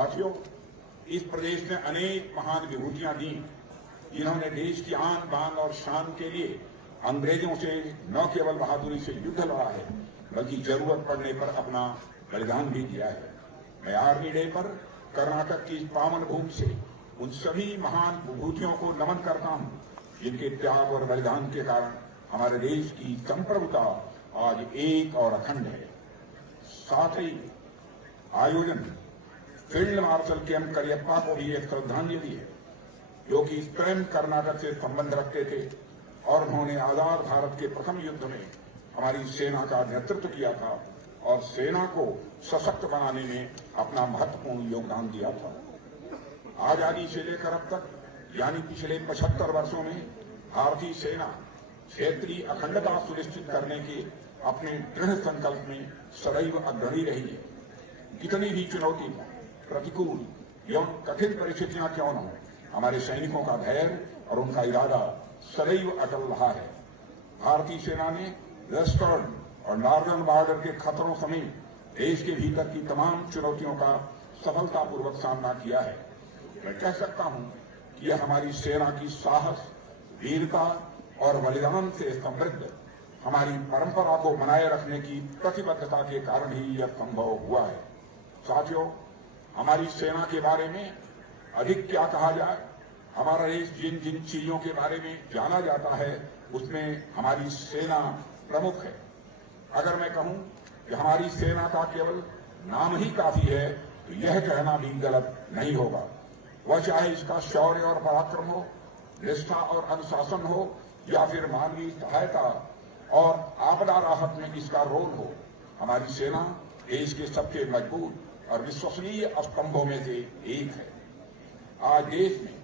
साथियों, इस प्रदेश ने अनेक महान विभूतियां दी, जिन्होंने देश की आन बान और शान के लिए अंग्रेजों से न केवल बहादुरी से युद्ध लड़ा है, बल्कि जरूरत पड़ने पर अपना बलिदान भी दिया है। मैं आर्मी डे पर कर्नाटक की पावन भूमि से उन सभी महान विभूतियों को नमन करता हूं, जिनके त्याग और बलिदान के कारण हमारे देश की संप्रभुता आज एक और अखंड है। साथ ही आयोजन फील्ड मार्शल के.एम. करियप्पा को भी एक श्रद्धांजलि है, जो कि स्वयं कर्नाटक से संबंध रखते थे और उन्होंने आजाद भारत के प्रथम युद्ध में हमारी सेना का नेतृत्व किया था और सेना को सशक्त बनाने में अपना महत्वपूर्ण योगदान दिया था। आजादी से लेकर अब तक यानी पिछले 75 वर्षों में भारतीय सेना क्षेत्रीय अखंडता सुनिश्चित करने के अपने दृढ़ संकल्प में सदैव अग्रणी रही है। कितनी भी चुनौती, प्रतिकूल एवं कठिन परिस्थितियां क्यों न हो, हमारे सैनिकों का धैर्य और उनका इरादा सदैव अटल रहा है। भारतीय सेना ने वेस्टर्न और नॉर्दर्न बॉर्डर के खतरों समेत देश के भीतर की तमाम चुनौतियों का सफलतापूर्वक सामना किया है। मैं कह सकता हूं कि यह हमारी सेना की साहस, वीरता और बलिदान से समृद्ध हमारी परंपरा को बनाए रखने की प्रतिबद्धता के कारण ही यह संभव हुआ है। साथियों, हमारी सेना के बारे में अधिक क्या कहा जाए। हमारा देश जिन जिन चीजों के बारे में जाना जाता है, उसमें हमारी सेना प्रमुख है। अगर मैं कहूं कि हमारी सेना का केवल नाम ही काफी है, तो यह कहना भी गलत नहीं होगा। वह चाहे इसका शौर्य और पराक्रम हो, निष्ठा और अनुशासन हो, या फिर मानवीय सहायता और आपदा राहत में इसका रोल हो, हमारी सेना देश के सबसे मजबूत और विश्वसनीय स्तंभों में से एक है। आज देश में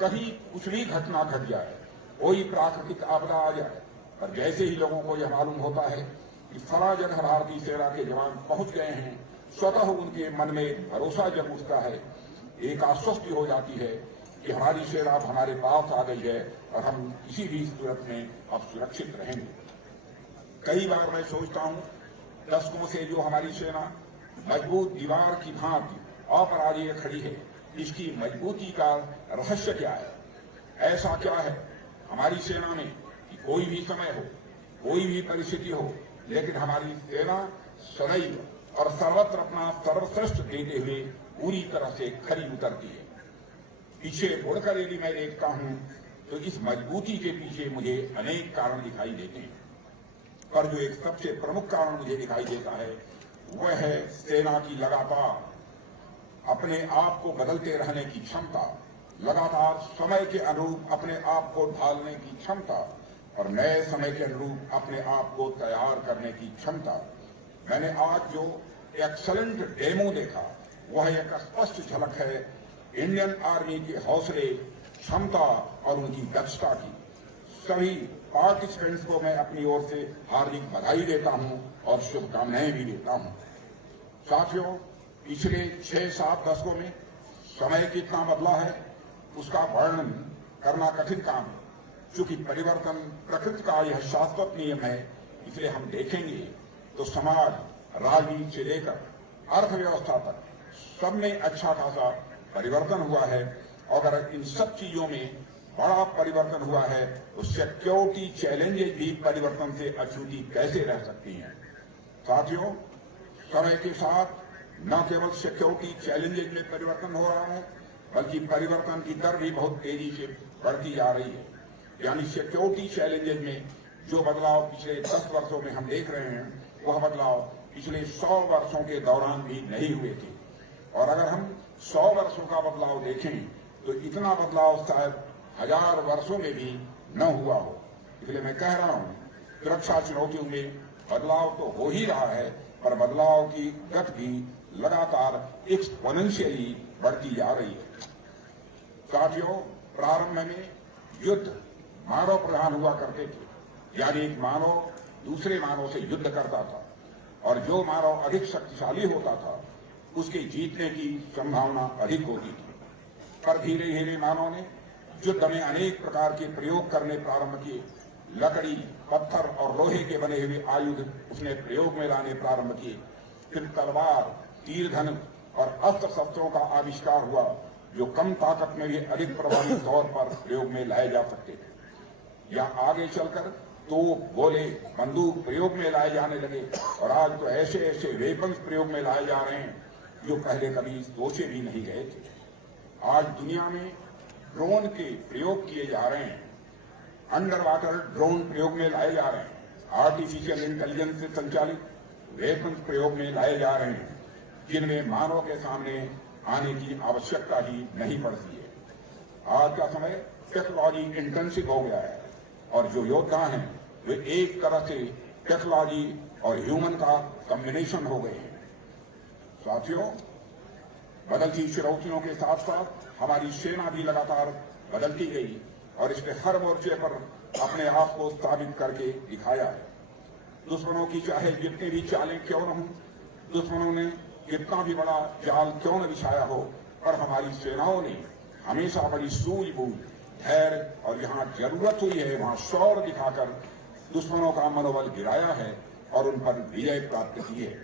कहीं कुछ भी घटना घट जाए, कोई प्राकृतिक आपदा आ जाए, पर जैसे ही लोगों को यह मालूम होता है कि फला जगह भारतीय सेना के जवान पहुंच गए हैं, स्वतः उनके मन में भरोसा जग उठता है, एक आश्वस्ति हो जाती है कि हमारी सेना हमारे पास आ गई है और हम किसी भी सूरत में अब सुरक्षित रहेंगे। कई बार मैं सोचता हूं, दशकों से जो हमारी सेना मजबूत दीवार की भांति अपराजेय खड़ी है, इसकी मजबूती का रहस्य क्या है? ऐसा क्या है हमारी सेना में कि कोई भी समय हो, कोई भी परिस्थिति हो, लेकिन हमारी सेना सदैव और सर्वत्र अपना सर्वश्रेष्ठ देते हुए पूरी तरह से खरी उतरती है। पीछे मुड़कर यदि मैं देखता हूं, तो इस मजबूती के पीछे मुझे अनेक कारण दिखाई देते हैं, पर जो एक सबसे प्रमुख कारण मुझे दिखाई देता है, वह है सेना की लगातार अपने आप को बदलते रहने की क्षमता, लगातार समय के अनुरूप अपने आप को ढालने की क्षमता और नए समय के अनुरूप अपने आप को तैयार करने की क्षमता। मैंने आज जो एक्सलेंट डेमो देखा, वह एक स्पष्ट झलक है इंडियन आर्मी के हौसले, क्षमता और उनकी दक्षता की। सभी पार्टिसिपेंट्स को मैं अपनी ओर से हार्दिक बधाई देता हूं और शुभकामनाएं भी देता हूं। साथियों, पिछले 6-7 दशकों में समय कितना बदला है, उसका वर्णन करना कठिन काम है। चूंकि परिवर्तन प्रकृति का यह शाश्वत नियम है, इसलिए हम देखेंगे तो समाज, राजनीति से लेकर अर्थव्यवस्था तक सब में अच्छा खासा परिवर्तन हुआ है। और अगर इन सब चीजों में बड़ा परिवर्तन हुआ है, तो सिक्योरिटी चैलेंजेस भी परिवर्तन से अछूती कैसे रह सकती हैं। साथियों, समय के साथ न केवल सिक्योरिटी चैलेंजेस में परिवर्तन हो रहा है, बल्कि परिवर्तन की दर भी बहुत तेजी से बढ़ती जा रही है। यानी सिक्योरिटी चैलेंजेस में जो बदलाव पिछले 10 वर्षों में हम देख रहे हैं, वह बदलाव पिछले 100 वर्षों के दौरान भी नहीं हुए थे। और अगर हम 100 वर्षों का बदलाव देखें, तो इतना बदलाव शायद 1000 वर्षों में भी न हुआ हो। इसलिए मैं कह रहा हूं, सुरक्षा चुनौतियों में बदलाव तो हो ही रहा है, पर बदलाव की गति भी लगातार एक्सपोनेंशियली बढ़ती जा रही है। साथियों, प्रारंभ में युद्ध मानव प्रधान हुआ करते थे, यानी एक मानव दूसरे मानव से युद्ध करता था और जो मानव अधिक शक्तिशाली होता था, उसके जीतने की संभावना अधिक होती थी। पर धीरे धीरे मानव ने युद्ध में अनेक प्रकार के प्रयोग करने प्रारंभ किए। लकड़ी, पत्थर और लोहे के बने हुए आयुध उसने प्रयोग में लाने प्रारंभ किए। फिर तलवार, तीर धनुष और अस्त्र शस्त्रों का आविष्कार हुआ जो कम ताकत में भी अधिक प्रभावी तौर पर प्रयोग में लाए जा सकते थे। या आगे चलकर तोप, गोले, बंदूक प्रयोग में लाए जाने लगे और आज तो ऐसे ऐसे वेपन्स प्रयोग में लाए जा रहे हैं जो पहले कभी सोचे भी नहीं गए थे। आज दुनिया में ड्रोन के प्रयोग किए जा रहे हैं, अंडर वाटर ड्रोन प्रयोग में लाए जा रहे हैं, आर्टिफिशियल इंटेलिजेंस से संचालित वेपन्स प्रयोग में लाए जा रहे हैं जिनमें मानव के सामने आने की आवश्यकता ही नहीं पड़ती है। आज का समय टेक्नोलॉजी इंटेंसिव हो गया है और जो योद्धा हैं वे एक तरह से टेक्नोलॉजी और ह्यूमन का कॉम्बिनेशन हो गए हैं। साथियों, बदलती चुनौतियों के साथ साथ हमारी सेना भी लगातार बदलती गई और इसने हर मोर्चे पर अपने आप को साबित करके दिखाया है। दुश्मनों की चाहे जितनी भी चालें क्यों न हों, दुश्मनों ने कितना भी बड़ा जाल क्यों न बिछाया हो, पर हमारी सेनाओं ने हमेशा बड़ी सूझबूझ, धैर्य और जहां जरूरत हुई है वहां शौर्य दिखाकर दुश्मनों का मनोबल गिराया है और उन पर विजय प्राप्त की है।